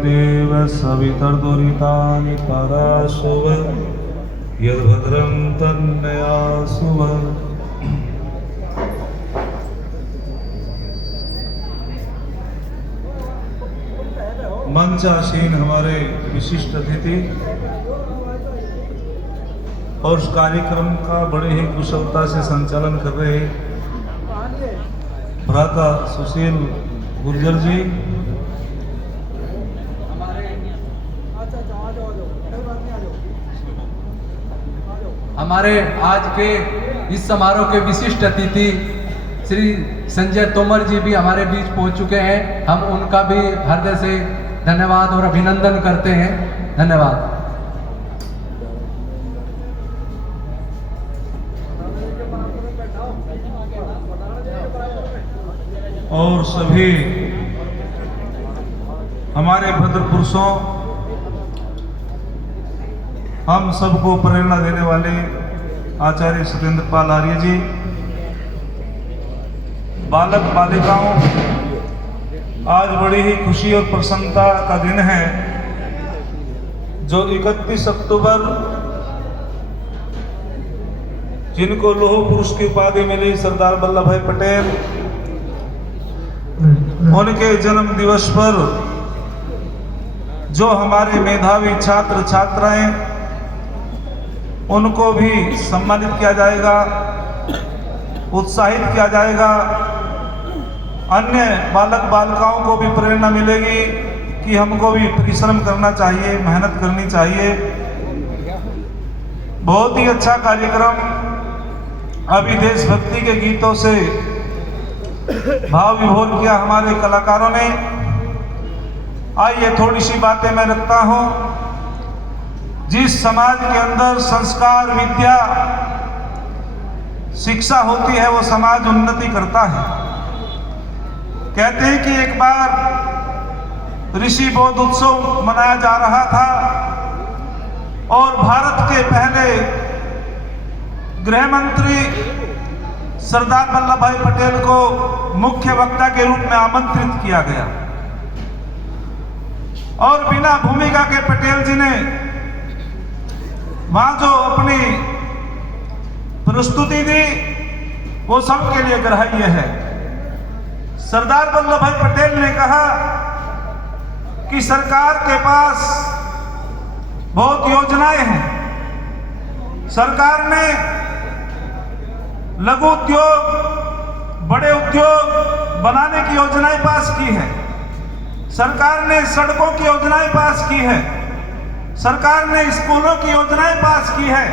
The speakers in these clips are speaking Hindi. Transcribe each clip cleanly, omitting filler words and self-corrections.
देव सवितर्दुरितानि पराशुव यद्भद्रं तन्नयासुव। मंचासीन हमारे विशिष्ट अतिथि और उस कार्यक्रम का बड़े ही कुशलता से संचालन कर रहे भ्राता सुशील गुर्जर जी, हमारे आज के इस समारोह के विशिष्ट अतिथि श्री संजय तोमर जी भी हमारे बीच पहुंच चुके हैं। हम उनका भी हृदय से धन्यवाद और अभिनंदन करते हैं। धन्यवाद। और सभी हमारे भद्र पुरुषों, हम सबको प्रेरणा देने वाले आचार्य सत्येंद्र पाल आर्य जी, बालक बालिकाओं, आज बड़ी ही खुशी और प्रसन्नता का दिन है जो 31 अक्टूबर जिनको लौह पुरुष की उपाधि मिली सरदार वल्लभ भाई पटेल, उनके जन्म दिवस पर जो हमारे मेधावी छात्र छात्राएं, उनको भी सम्मानित किया जाएगा, उत्साहित किया जाएगा। अन्य बालक बालिकाओं को भी प्रेरणा मिलेगी कि हमको भी परिश्रम करना चाहिए, मेहनत करनी चाहिए। बहुत ही अच्छा कार्यक्रम, अभी देशभक्ति के गीतों से भाव विभोर किया हमारे कलाकारों ने। आइए थोड़ी सी बातें मैं रखता हूं। जिस समाज के अंदर संस्कार, विद्या, शिक्षा होती है वो समाज उन्नति करता है। कहते हैं कि एक बार ऋषि बोध उत्सव मनाया जा रहा था और भारत के पहले गृह मंत्री सरदार वल्लभ भाई पटेल को मुख्य वक्ता के रूप में आमंत्रित किया गया और बिना भूमिका के पटेल जी ने वहां जो अपनी प्रस्तुति दी वो सबके लिए ग्राह्य है। सरदार वल्लभ भाई पटेल ने कहा कि सरकार के पास बहुत योजनाएं हैं। सरकार ने लघु उद्योग, बड़े उद्योग बनाने की योजनाएं पास की है। सरकार ने सड़कों की योजनाएं पास की है। सरकार ने स्कूलों की योजनाएं पास की है।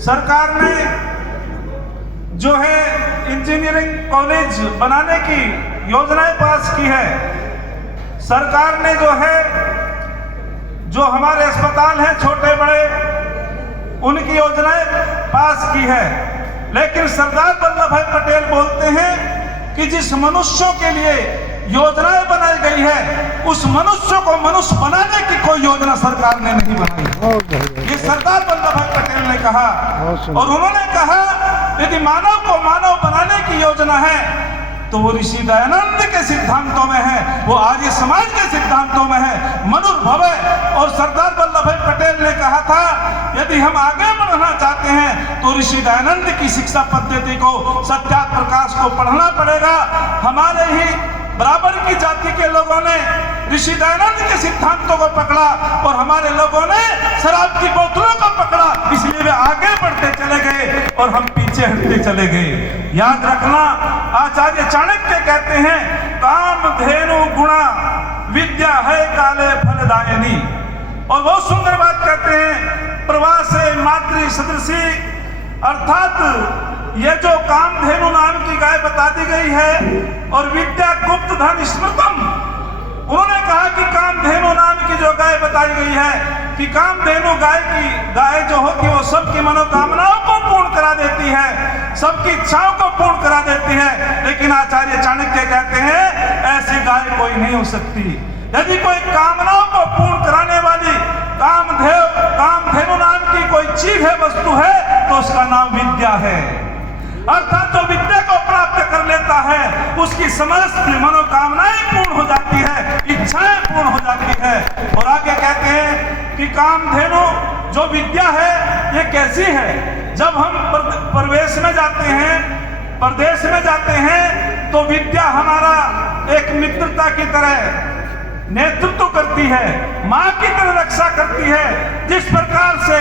सरकार ने जो है इंजीनियरिंग कॉलेज बनाने की योजनाएं पास की है। सरकार ने जो हमारे अस्पताल हैं छोटे बड़े, उनकी योजनाएं पास की है। लेकिन सरदार वल्लभ भाई पटेल बोलते हैं कि जिस मनुष्यों के लिए योजनाएं बनाई गई है उस मनुष्य को मनुष्य बनाने की कोई योजना सरकार ने नहीं बनाई। ये सरदार वल्लभ भाई पटेल ने कहा और उन्होंने कहा यदि मानव को मानव बनाने की योजना है तो वो ऋषि दयानंद के सिद्धांतों में है, वो आर्य समाज के सिद्धांतों में है, मनुर्भव। और सरदार वल्लभ भाई पटेल ने कहा था यदि हम आगे बढ़ना चाहते हैं तो ऋषि दयानंद की शिक्षा पद्धति को, सत्याग्रह प्रकाश को पढ़ना पड़ेगा। हमारे ही बराबर की जाति के लोगों ने ऋषि दयानंद के सिद्धांतों को पकड़ा और हमारे लोगों ने शराब की बोतलों को पकड़ा, इसलिए वे आगे बढ़ते चले गए और हम पीछे हटते चले गए। याद रखना, आचार्य चाणक्य कहते हैं काम धेनु गुणा विद्या है काले फलदायिनी। और बहुत सुंदर बात कहते हैं प्रवासे मातृ सदृशी, अर्थात ये जो कामधेनु नाम की गाय बता दी गई है और विद्या गुप्त धन स्मृतम, उन्होंने कहा कि कामधेनु नाम की जो गाय बताई गई है कि कामधेनु गाय जो होती है वो सबकी मनोकामनाओं को पूर्ण करा देती है, सबकी इच्छाओं को पूर्ण करा देती है। लेकिन आचार्य चाणक्य कहते हैं ऐसी गाय कोई नहीं हो सकती। यदि कोई कामनाओं को पूर्ण कराने वाली कामधेनु नाम की कोई चीज है, वस्तु है, तो उसका नाम विद्या है। अर्थात जो विद्या को प्राप्त कर लेता है उसकी समस्त मनोकामनाएं पूर्ण हो जाती है, इच्छाएं पूर्ण हो जाती है। और आगे कहते हैं कि कामधेनु जो विद्या है ये कैसी है। जब हम प्रवेश में जाते हैं, परदेश में जाते हैं, तो विद्या हमारा एक मित्रता की तरह नेतृत्व करती है, माँ की तरह रक्षा करती है। जिस प्रकार से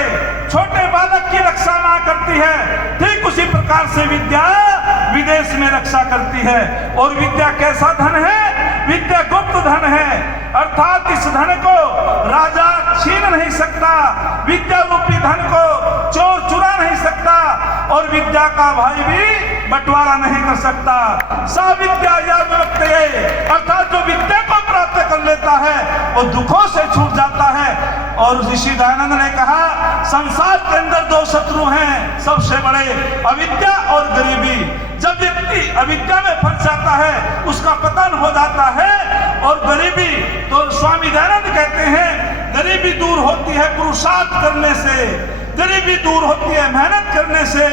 छोटे बालक की रक्षा माँ करती है, ठीक उसी प्रकार से विद्या विदेश में रक्षा करती है। और विद्या कैसा धन है? विद्या गुप्त धन है, अर्थात इस धन को राजा छीन नहीं सकता, विद्या रूपी धन को चोर चुरा नहीं सकता, और विद्या का भाई भी बंटवारा नहीं कर सकता। सा विद्या या विमुक्त, अर्थात जो विद्या को प्राप्त कर लेता है वो दुखों से छूट जाता है। और ऋषि दयानंद ने कहा संसार के अंदर दो शत्रु हैं सबसे बड़े, अविद्या और गरीबी। जब व्यक्ति अविद्या में फंस जाता है उसका पतन हो जाता है। और गरीबी, तो स्वामी दयानंद कहते हैं गरीबी दूर होती है पुरुषार्थ करने से, गरीबी दूर होती है मेहनत करने से,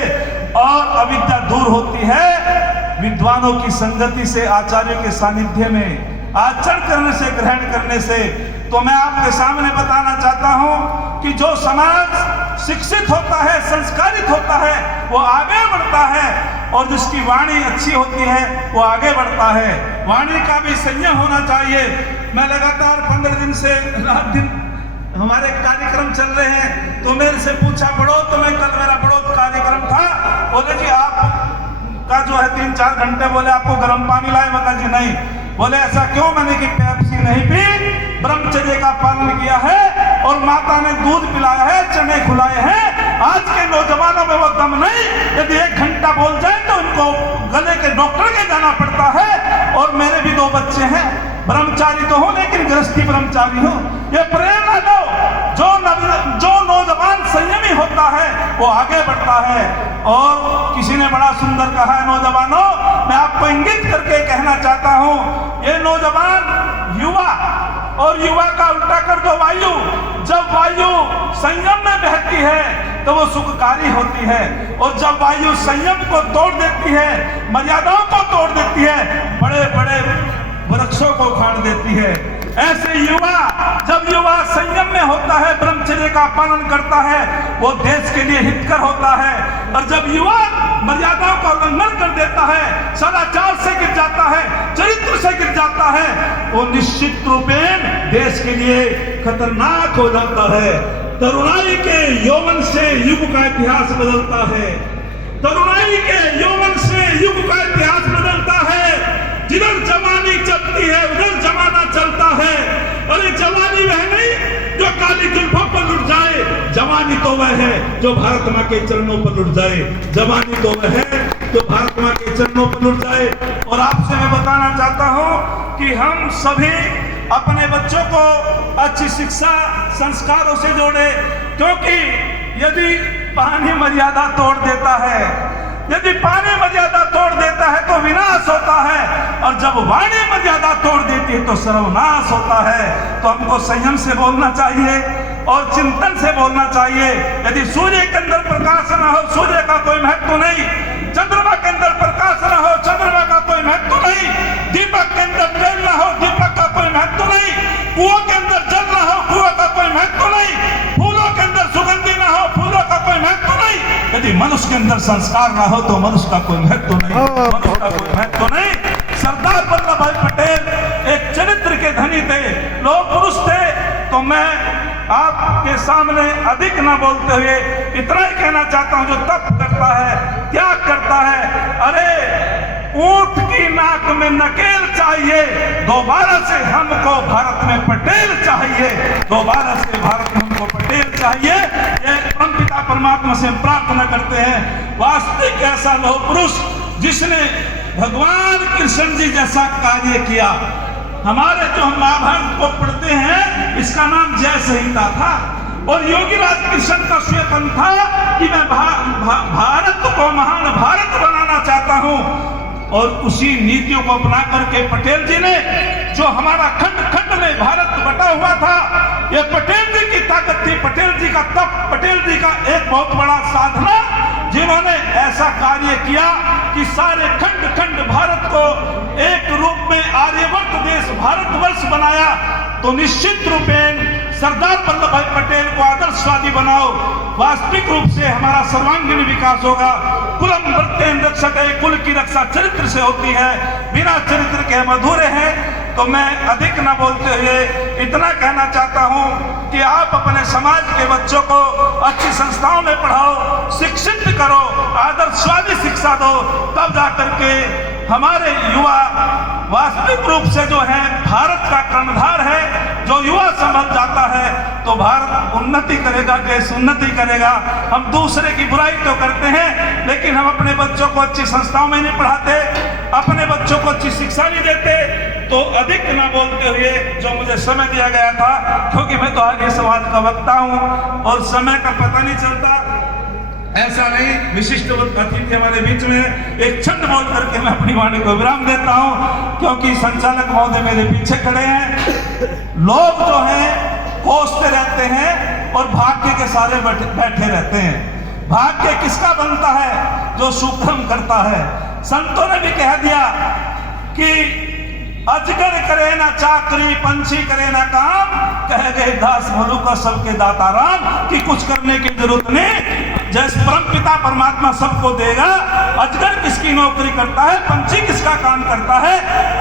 और अविद्या दूर होती है विद्वानों की संगति से, आचार्यों के सानिध्य में आचरण करने से, ग्रहण करने से। तो मैं आपके सामने बताना चाहता हूं कि जो समाज शिक्षित होता है, संस्कारित होता है, वो आगे बढ़ता है, और जिसकी वाणी अच्छी होती है वो आगे बढ़ता है। वाणी का भी संयम होना चाहिए। मैं लगातार 15 दिन से रात दिन हमारे कार्यक्रम चल रहे हैं, तो मेरे से पूछा पड़ोत, तो मैं कल मेरा पड़ोत कार्यक्रम था, बोले जी आपका जो है 3-4 घंटे, बोले आपको गर्म पानी लाए? बता जी नहीं। बोले ऐसा क्यों? मैंने कि पेप्सी नहीं पी, ब्रह्मचर्य का पालन किया है, और माता ने दूध पिलाया है, चने खुलाए हैं। आज के नौजवानों में वो दम नहीं, यदि 1 घंटा बोल जाए तो उनको गले के डॉक्टर के जाना पड़ता है। और मेरे भी 2 बच्चे हैं, ब्रह्मचारी तो हूं लेकिन गृहस्थी ब्रह्मचारी हूं। ये प्रेरणा लो, जो नौजवान संयमी होता है वो आगे बढ़ता है। और किसी ने बड़ा सुंदर कहा है, नौजवानों मैं आपको इंगित करके कहना चाहता हूं, ये नौजवान युवा, और युवा का उल्टा कर दो वायु। जब वायु संयम में बहती है तो वो सुखकारी होती है, और जब वायु संयम को तोड़ देती है, मर्यादाओं को तोड़ देती है, बड़े बड़े वृक्षों को उखाड़ देती है। ऐसे युवा, जब युवा संयम में होता है, ब्रह्मचर्य का पालन करता है, वो देश के लिए हितकर होता है। और जब युवा मर्यादाओं का उल्लंघन कर देता है, सदाचार से गिर जाता है, चरित्र से गिर जाता है, वो निश्चित रूपेण देश के लिए खतरनाक हो जाता है। तरुणाई के यौवन से युग का इतिहास बदलता है, तरुणाई के यौवन से युग का इतिहास बदलता है। जिधर जवानी चलती है उधर जमाना चलता है। अरे जवानी वह नहीं जो काली जुल्फों पर लुट जाए, जवानी तो वह है जो भारत मां के चरणों पर लुट जाए, जवानी तो वह है जो भारत मां के चरणों पर लुट जाए। और आपसे मैं बताना चाहता हूं कि हम सभी अपने बच्चों को अच्छी शिक्षा संस्कारों से जोड़े, क्योंकि यदि पानी मर्यादा तोड़ देता है, यदि पानी मर्यादा तोड़ देता है तो विनाश होता है, और जब वाणी मर्यादा तोड़ देती है तो सर्वनाश होता है। तो हमको संयम से बोलना चाहिए और चिंतन से बोलना चाहिए। यदि सूर्य के अंदर प्रकाश न हो, सूर्य का कोई महत्व नहीं, चंद्रमा के अंदर प्रकाश न हो, चंद्रमा का कोई महत्व नहीं, दीपक के अंदर तेल न हो, दीपक का कोई महत्व नहीं, कुओं के अंदर जल न हो, कुओं का कोई महत्व नहीं, फूलों के अंदर सुगंधी न हो, फूलों का कोई महत्व नहीं। यदि मनुष्य के अंदर संस्कार ना हो तो मनुष्य का कोई महत्व नहीं, मनुष्य का कोई महत्व नहीं। सरदार वल्लभ भाई पटेल एक चरित्र के धनी थे, लोग पुरुष थे। तो मैं आपके सामने अधिक न बोलते हुए इतना ही कहना चाहता हूं, जो तप करता है, त्याग करता है, अरे ऊंट की नाक में नकेल चाहिए, दोबारा से हमको भारत में पटेल चाहिए, दोबारा से भारत में हमको पटेल चाहिए। ये परमपिता परमात्मा से प्रार्थना करते हैं। वास्तविक ऐसा लोह पुरुष जिसने भगवान कृष्ण जी जैसा कार्य किया। हमारे जो हम महाभारत को पढ़ते हैं, इसका नाम जय संहिता था, और योगीराज कृष्ण का श्वेतन था कि मैं भारत को महान भारत बनाना चाहता हूं। और उसी नीतियों को अपना करके पटेल जी ने, जो हमारा खंड खंड में भारत बटा हुआ था, ये पटेल जी की ताकत थी, पटेल जी का तप, पटेल जी का एक बहुत बड़ा साधना, जिन्होंने ऐसा कार्य किया कि सारे खंड खंड भारत को एक रूप में आर्यवर्त देश भारतवर्ष बनाया, तो निश्चित रूपेण सरदार वल्लभ भाई पटेल को आदर्शवादी बनाओ, वास्तविक रूप से हमारा सर्वांगीण विकास होगा। कुलम वृत्तेन रक्षते, कुल की रक्षा चरित्र से होती है, बिना चरित्र के हम अधूरे हैं। तो मैं अधिक न बोलते हुए इतना कहना चाहता हूं कि आप अपने समाज के बच्चों को अच्छी संस्थाओं में पढ़ाओ, शिक्षित करो, आदर्शवादी शिक्षा दो, तब जाकर के हमारे युवा वास्तविक रूप से जो है भारत का कर्णधार है। जो युवा संभल जाता है तो भारत उन्नति करेगा, देश उन्नति करेगा। हम दूसरे की बुराई तो करते हैं, लेकिन हम अपने बच्चों को अच्छी संस्थाओं में नहीं पढ़ाते, अपने बच्चों को अच्छी शिक्षा नहीं देते। तो अधिक ना बोलते हुए जो मुझे समय दिया गया था, क्योंकि मैं तो आर्य समाज का वक्ता हूं और समय का पता नहीं चलता, ऐसा नहीं, विशिष्ट अतिथि हमारे बीच में, एक छंद बोल करके मैं अपनी वाणी को विराम देता हूं, क्योंकि संचालक महोदय मेरे पीछे खड़े हैं। लोग जो हैं कोसते रहते हैं और भाग्य के सारे बैठे रहते हैं। भाग्य किसका बनता है? जो सुक्रम करता है। संतों ने भी कह दिया कि अजगर करे ना चाकरी, पंछी करे ना काम, कह गए दास मलुका सबके दाता राम, कि कुछ करने की जरूरत नहीं, जैसे परमपिता परमात्मा सबको देगा। अजगर किसकी नौकरी करता है, पंछी किसका काम करता है,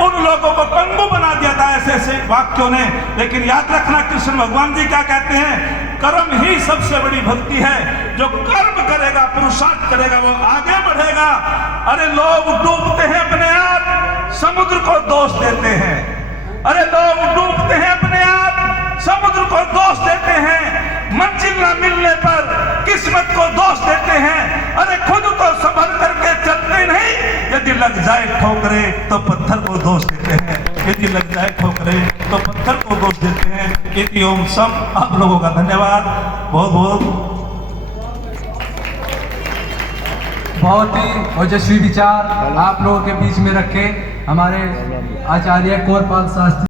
उन लोगों को पंगु बना दिया था ऐसे ऐसे वाक्यों ने। लेकिन याद रखना, कृष्ण भगवान जी क्या कहते हैं? कर्म ही सबसे बड़ी भक्ति है। जो कर्म करेगा, पुरुषार्थ करेगा, वो आगे बढ़ेगा। अरे लोग डूबते हैं अपने आप, समुद्र को दोष देते हैं। अरे लोग डूबते हैं अपने आप, समुद्र को दोष देते हैं। मंजिल न मिलने पर किस्मत को दोष देते हैं। अरे खुद तो संभल करके चलते नहीं, यदि लग जाए ठोकरे तो पत्थर को दोष देते हैं। यदि लग जाए ठोकरे तो पत्थर को दोष देते हैं। इति ओम सम। आप लोगों का धन्यवाद, बहुत बहुत ही ओजस्वी विचार आप लोगों के बीच में रखे हमारे आचार्य कौरपाल शास्त्री।